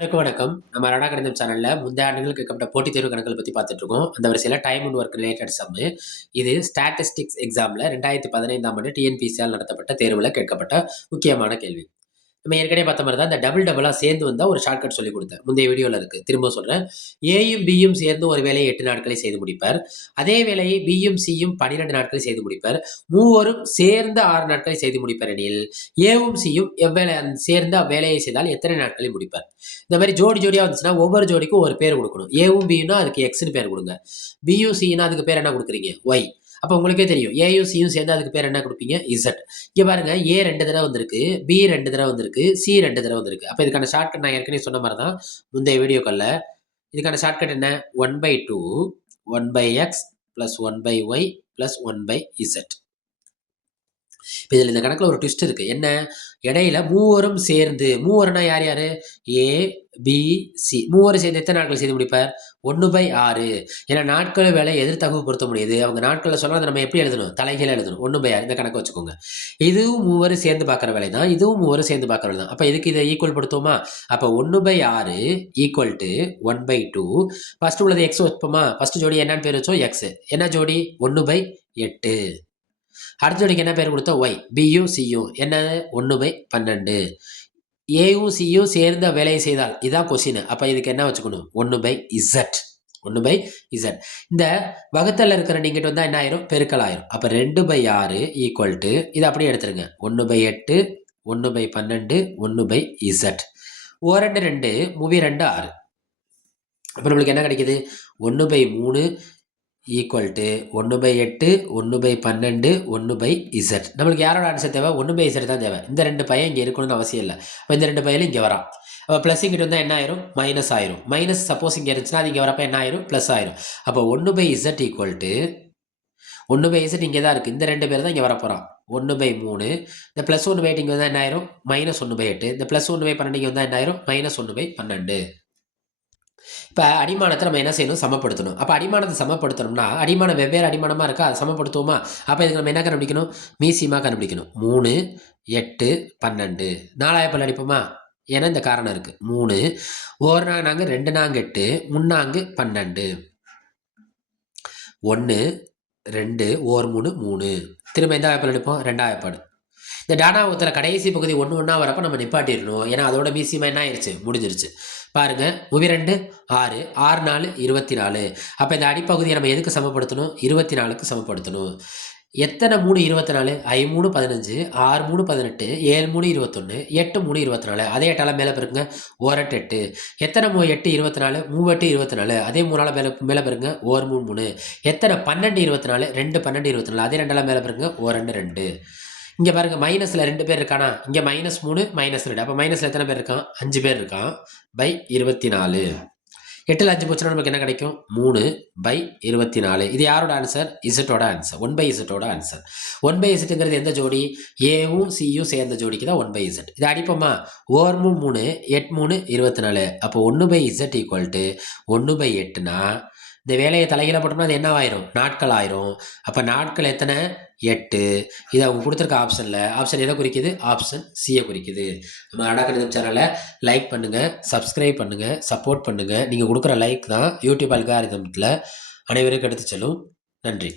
வணக்கம் வணக்கம். நம்ம ரடா கணிதம் சேனலில் முந்தைய ஆண்டுகள் கேட்கப்பட்ட போட்டித் தேர்வு கணக்குகள் பற்றி பார்த்துட்டு இருக்கோம். அந்த வரிசையில் time and work related sum இது ஸ்டாட்டிஸ்டிக்ஸ் எக்ஸாமில் ரெண்டாயிரத்தி பதினைந்தாம் ஆண்டு டிஎன்பிசியால் நடத்தப்பட்ட தேர்வில் கேட்கப்பட்ட முக்கியமான கேள்வி. நம்ம ஏற்கனவே பார்த்த மாதிரி தான் இந்த டபுள் டபுளாக சேர்ந்து வந்தால் ஒரு ஷார்ட்கட் சொல்லி கொடுத்தேன். முந்தைய வீடியோவில் இருக்குது திரும்ப சொல்கிறேன் ஏயும் பியும் சேர்ந்து ஒரு வேலையை எட்டு நாட்களை செய்து முடிப்பார். அதே வேலையை பியும் சியும் பன்னிரெண்டு நாட்களை செய்து முடிப்பார். மூவரும் சேர்ந்து ஆறு நாட்களை செய்து முடிப்பார் எனில் ஏவும் சியும் எவ்வேளை சேர்ந்து அவ்வேலையை செய்தால் எத்தனை நாட்களை முடிப்பார்? இந்த மாதிரி ஜோடி ஜோடியாக வந்துச்சுன்னா ஒவ்வொரு ஜோடிக்கும் ஒரு பேர் கொடுக்கணும். ஏவும் பியும்னா அதுக்கு எக்ஸ்னு பேர் கொடுங்க. பியும் சின்னா அதுக்கு பேர் என்ன கொடுக்குறீங்க? ஒய் அப்போ உங்களுக்கே தெரியும். ஏயும் சியும் சேர்ந்து அதுக்கு பேர் என்ன கொடுப்பீங்க? இசட் இங்கே பாருங்க ஏ ரெண்டு தடவை வந்திருக்கு பி ரெண்டு தடவை வந்திருக்கு சி ரெண்டு தடவை வந்திருக்கு. அப்போ இதுக்கான ஷார்ட்கட் நான் ஏற்கனவே சொன்ன மாதிரி தான் முந்தைய வீடியோக்களில். இதுக்கான ஷார்ட்கட் என்ன? One by two one by x plus one by y plus one by z இப்போ இதில் இந்த கணக்கில் ஒரு ட்விஸ்ட் இருக்குது என்ன? இடையில மூவரும் சேர்ந்து மூவருனா யார் யார்? ஏ பி சி மூவரும் சேர்ந்து எத்தனை நாட்கள் செய்து முடிப்பார்? ஒன்று பை ஆறு. ஏன்னா நாட்கள் வேலை எதிர்த்தகவு பொருத்த முடியுது. அவங்க நாட்களில் சொன்னால் நம்ம எப்படி எழுதணும்? தலைகீழ எழுதணும். ஒன்று பை ஆறு. இந்த கணக்கு வச்சுக்கோங்க. இதுவும் மூவரும் சேர்ந்து பார்க்குற வேலை தான். இதுவும் மூவரும் சேர்ந்து பார்க்குற வேலை தான். அப்போ இதுக்கு இதை ஈக்குவல் படுத்துவோமா? அப்போ ஒன்று பை ஆறு equal to one by two first உள்ளது எக்ஸ் வைப்போமா? ஃபஸ்ட்டு ஜோடி என்னன்னு பேர் வச்சோம்? எக்ஸ் என்ன ஜோடி? ஒன்று பை எட்டு. அடுத்த ஜோடிக்கு என்ன பேர் கொடுத்தோம்? ஒய் பியும் சியும் என்னது? ஒன்று பை பன்னெண்டு. ஏயும் சியும் சேர்ந்த வேலையை செய்தால் இதான் கொஸ்டின் அப்போ இதுக்கு என்ன வச்சுக்கணும்? ஒன்று பை இசட் ஒன்று பை இசட் இந்த வகுத்தல் இருக்கிற நீங்கள்கிட்ட வந்தால் என்ன ஆயிரும்? பெருக்கல் ஆயிரும். அப்போ ரெண்டு பை ஆறு ஈக்குவல் டு இதை அப்படியே எடுத்துருங்க. ஒன்று பை எட்டு ஒன்று பை பன்னெண்டு ஒன்று பை இசட் ஓ ரெண்டு ரெண்டு மூவி ரெண்டு ஆறு. அப்போ நம்மளுக்கு என்ன கிடைக்கிது? ஒன்று பை மூணு ஈக்குவல் டு ஒன்று பை எட்டு ஒன்று பை பன்னெண்டு ஒன்று பை இசட் நம்மளுக்கு யாரோட ஆன்சர் தேவை ஒன்று பை இசட் தான் தேவை இந்த ரெண்டு பையன் இங்கே இருக்கணும்னு அவசியம் இல்லை அப்போ இந்த ரெண்டு பையிலும் இங்கே வரான் அப்போ ப்ளஸ் இங்கிட்டு வந்தால் என்ன ஆயிரும் மைனஸ் ஆயிரும் மைனஸ் சப்போஸ் இங்கே இருந்துச்சுன்னா அது இங்கே வரப்போ என்ன ஆயிரும் ப்ளஸ் ஆயிரும் அப்போ ஒன்று பை இசட் ஈக்குவல் டு ஒன்று பை இசட் இங்கே தான் இருக்குது இந்த ரெண்டு பேர் தான் இங்கே வரப்போகிறான் ஒன்று பை மூணு இந்த ப்ளஸ் ஒன்று பை இங்கே வந்தால் என்ன ஆயிரும் மைனஸ் ஒன்று பை எட்டு இந்த ப்ளஸ் ஒன்று பை பன்னெண்டு இங்கே வந்தால் என்ன ஆயிரும் மைனஸ் ஒன்று பை பன்னெண்டு இப்போ அடிமானத்தை நம்ம என்ன செய்யணும்? சமப்படுத்தணும். அப்போ அடிமானத்தை சமப்படுத்தணும்னா அடிமானம் வெவ்வேறு அடிமானமாக இருக்கா? அதை சமப்படுத்துவோமா? அப்போ இதுக்கு நம்ம என்ன கண்டுபிடிக்கணும்? மீசியமாக கண்டுபிடிக்கணும். மூணு எட்டு பன்னெண்டு. நாலாயிரம் அடிப்போமா? ஏன்னா இந்த காரணம் இருக்குது மூணு ஒரு நாங்க நாங்கள் ரெண்டு நாங்கள் எட்டு முன்னாங்கு பன்னெண்டு. ஒன்று ரெண்டு ஓர் மூணு மூணு. திரும்ப எந்த வாய்ப்பாடு எடுப்போம் ரெண்டாயிரப்பாடு இந்த டாடா ஊத்தில் கடைசி பகுதி ஒன்று ஒன்றா வரப்போ நம்ம நிப்பாட்டிடணும். ஏன்னா அதோட மீசியமாக என்ன ஆயிடுச்சு முடிஞ்சிருச்சு. பாருங்கள் முவி ரெண்டு ஆறு ஆறு நாலு இருபத்தி நாலு. அப்போ இந்த அடிப்பகுதியை நம்ம எதுக்கு சமப்படுத்தணும்? இருபத்தி நாலுக்கு சமப்படுத்தணும். எத்தனை மூணு இருபத்தி நாலு? ஐ மூணு பதினஞ்சு ஆறு மூணு பதினெட்டு ஏழு மூணு இருபத்தொன்று எட்டு மூணு இருபத்தி நாலு. அதே எட்டால் மேலே பெருங்க ஓரெட்டு எட்டு. எத்தனை மூ எட்டு இருபத்தி நாலு? மூவெட்டு இருபத்தி நாலு. அதே மூணால் மேலே மேலே பெருங்க ஓர் மூணு மூணு. எத்தனை? பன்னெண்டு இருபத்தி நாலு? ரெண்டு பன்னெண்டு இருபத்தி நாலு. அதே ரெண்டால் மேலே பெருங்க ஓ ரெண்டு ரெண்டு. இங்கே பாருங்கள் மைனஸில் ரெண்டு பேர் இருக்கானா? இங்கே மைனஸ் மூணு மைனஸ் ரெண்டு. அப்போ மைனஸில் எத்தனை பேர் இருக்கான்? அஞ்சு பேர் இருக்கான். பை இருபத்தி நாலு எட்டில் அஞ்சு போச்சுன்னா நமக்கு என்ன கிடைக்கும்? மூணு பை இருபத்தி நாலு இது யாரோட ஆன்சர் இசட்டோட ஆன்சர் ஒன் பை இசட்டோட ஆன்சர் ஒன் பை இசட்டுங்கிறது எந்த ஜோடி? ஏவும் சியும் சேர்ந்த ஜோடிக்கு தான் ஒன் பை இசட் இது அடிப்போமா? ஓர்மு மூணு எட் மூணு இருபத்தி நாலு அப்போ ஒன்று பை இசட் ஈக்குவல் டு ஒன்று பை எட்டுனா இந்த வேலையை தலைகீழ போட்டோம்னா அது என்ன ஆயிரும் நாட்கள் ஆயிரும் அப்போ நாட்கள் எத்தனை? எட்டு. இது அவங்க கொடுத்துருக்க ஆப்ஷனில் ஆப்ஷன் எதை குறிக்குது? ஆப்ஷன் சியை குறிக்குது. நம்ம அடாக்கணிதம் சேனலை லைக் பண்ணுங்கள் சப்ஸ்கிரைப் பண்ணுங்கள் சப்போர்ட் பண்ணுங்கள் நீங்கள் கொடுக்குற லைக் தான் யூடியூப் அல்காரிதமத்தில் அனைவருக்கும் எடுத்து செல்லும். நன்றி.